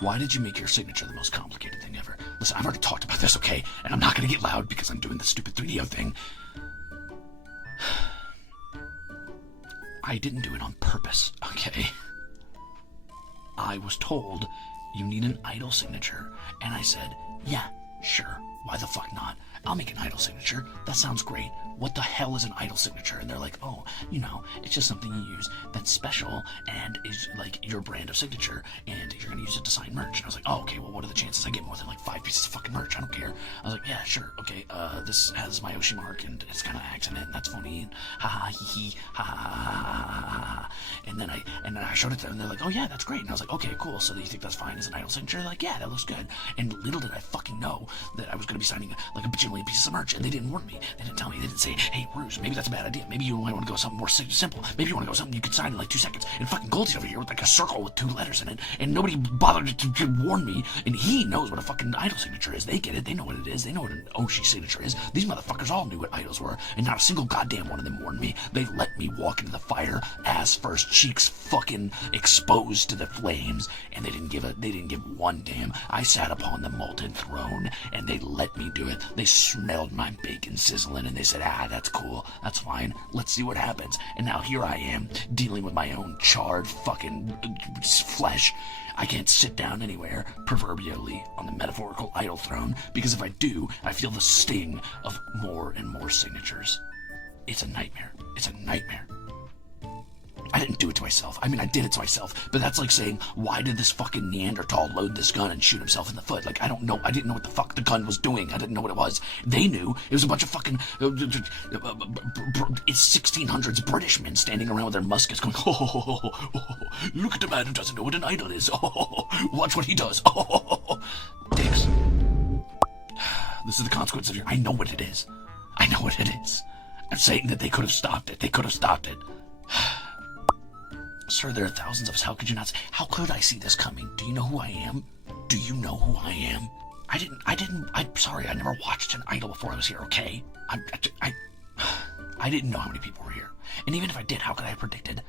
Why did you make your signature the most complicated thing ever? Listen, I've already talked about this, okay? And I'm not gonna get loud because I'm doing the stupid 3DO thing. I didn't do it on purpose, okay? I was told you need an idol signature, and I said, yeah, sure, why the fuck not? I'll make an idol signature. That sounds great. What the hell is an idol signature? And they're like, oh, you know, it's just something you use that's special and is like your brand of signature, and you're gonna use it to sign merch. And I was like, oh, okay, well, what are the chances I get more than like 5 pieces of fucking merch? I don't care. I was like, yeah, sure, okay, this has my Oshi mark, and it's kind of accident, and that's funny, and ha ha hee hee, ha ha ha ha ha ha. And then I showed it to them, and they're like, oh yeah, that's great. And I was like, okay, cool, so you think that's fine as an idol signature? They're like, yeah, that looks good. And little did I fucking know that I was gonna be signing like a bajillion pieces of merch, and they didn't warn me. They didn't tell me. They didn't say, hey, Ruze, maybe that's a bad idea. Maybe you might want to go something more simple. Maybe you want to go something you could sign in like 2 seconds. And fucking Goldie's over here with like a circle with 2 letters in it, and nobody bothered to warn me. And he knows what a fucking idol signature is. They get it. They know what it is. They know what an Oshi signature is. These motherfuckers all knew what idols were, and not a single goddamn one of them warned me. They let me walk into the fire, ass first, cheeks fucking exposed to the flames, and they didn't give one damn. I sat upon the molten throne, and they let me do it. They smelled my bacon sizzling, and they said, that's cool, that's fine, let's see what happens. And now here I am, dealing with my own charred fucking flesh. I can't sit down anywhere, proverbially, on the metaphorical idol throne, because if I do, I feel the sting of more and more signatures. It's a nightmare. It's a nightmare. I didn't do it to myself. I mean, I did it to myself, but that's like saying, why did this fucking Neanderthal load this gun and shoot himself in the foot? Like, I don't know. I didn't know what the fuck the gun was doing. I didn't know what it was. They knew. It was a bunch of fucking, it's 1600s British men standing around with their muskets going, look at the man who doesn't know what an idol is. Watch what he does. Dicks. This is the consequence of your, I know what it is. I know what it is. I'm saying that they could have stopped it. They could have stopped it. Sir, there are thousands of us. How could you not? How could I see this coming? Do you know who I am? Do you know who I am? I'm sorry, I never watched an idol before I was here, okay? I didn't know how many people were here. And even if I did, how could I have predicted?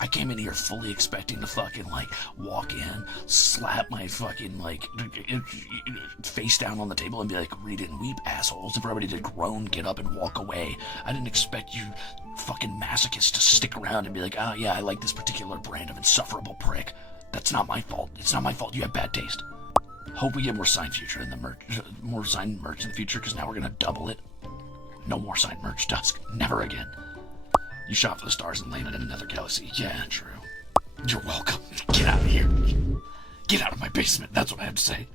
I came in here fully expecting to fucking, like, walk in, slap my fucking, like, face down on the table and be like, read it and weep, assholes. And for everybody to groan, get up, and walk away. I didn't expect you fucking masochists to stick around and be like, oh, yeah, I like this particular brand of insufferable prick. That's not my fault. It's not my fault. You have bad taste. Hope we get more signed future in the merch, more signed merch in the future, because now we're gonna double it. No more signed merch, Dusk. Never again. You shot for the stars and landed in another galaxy. Yeah, true. You're welcome. Get out of here. Get out of my basement. That's what I have to say.